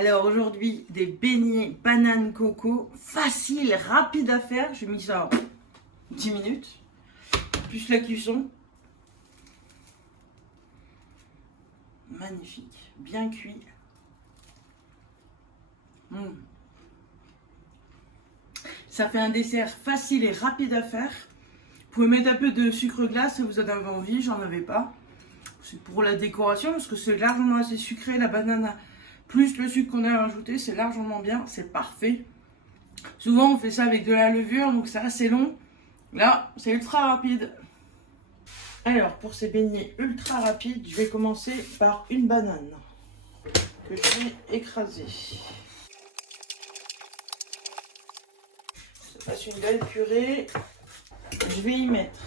Alors aujourd'hui, des beignets banane coco, facile, rapide à faire. J'ai mis ça en 10 minutes, plus la cuisson. Magnifique, bien cuit. Ça fait un dessert facile et rapide à faire. Vous pouvez mettre un peu de sucre glace si vous en avez envie, j'en avais pas. C'est pour la décoration parce que c'est largement assez sucré, la banane plus le sucre qu'on a rajouté, c'est largement bien, c'est parfait. Souvent on fait ça avec de la levure, donc c'est assez long. Là, c'est ultra rapide. Alors pour ces beignets ultra rapides, je vais commencer par une banane que je vais écraser. Ça fasse une belle purée. Je vais y mettre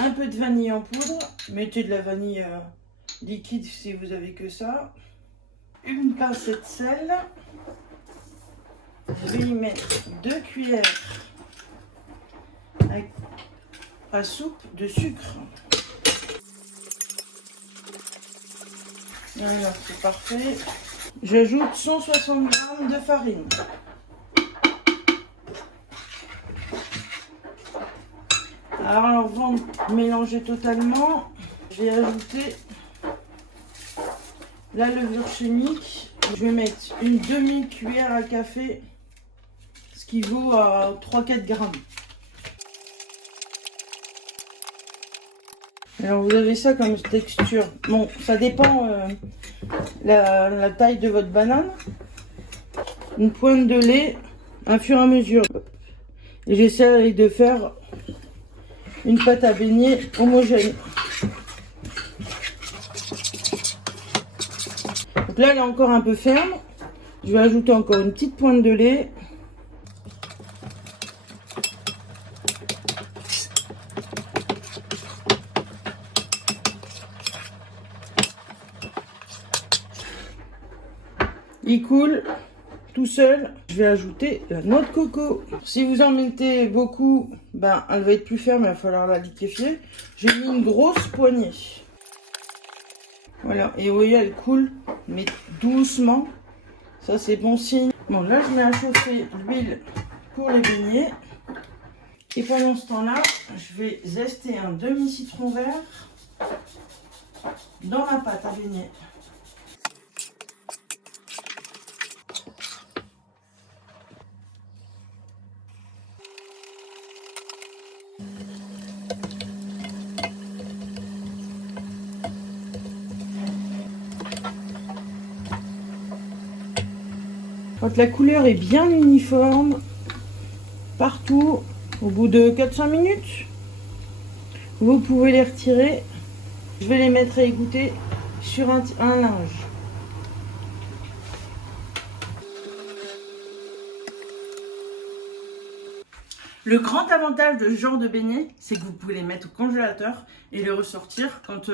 un peu de vanille en poudre. Mettez de la vanille liquide si vous avez que ça. Une pincée de sel. Je vais y mettre 2 cuillères à soupe de sucre. Voilà, c'est parfait. J'ajoute 160 g de farine. Alors avant de mélanger totalement, je vais ajouter la levure chimique. Je vais mettre une demi-cuillère à café, ce qui vaut à 3-4 grammes. Alors vous avez ça comme texture. Bon, ça dépend la taille de votre banane. Une pointe de lait, à fur et à mesure. Et j'essaie de faire une pâte à beignets homogène. Donc là, elle est encore un peu ferme. Je vais ajouter encore une petite pointe de lait. Il coule tout seul. Je vais ajouter la noix de coco. Si vous en mettez beaucoup, ben, elle va être plus ferme, il va falloir la liquéfier. J'ai mis une grosse poignée. Voilà, et vous voyez, elle coule, mais doucement. Ça, c'est bon signe. Bon, là, je mets à chauffer l'huile pour les beignets. Et pendant ce temps-là, je vais zester un demi-citron vert dans ma pâte à beignets. Quand la couleur est bien uniforme, partout, au bout de 4-5 minutes, vous pouvez les retirer. Je vais les mettre à égoutter sur un linge. Le grand avantage de ce genre de beignets, c'est que vous pouvez les mettre au congélateur et les ressortir quand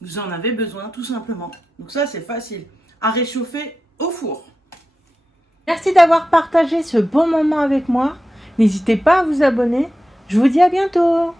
vous en avez besoin, tout simplement. Donc ça, c'est facile. À réchauffer au four. Merci d'avoir partagé ce bon moment avec moi. N'hésitez pas à vous abonner. Je vous dis à bientôt.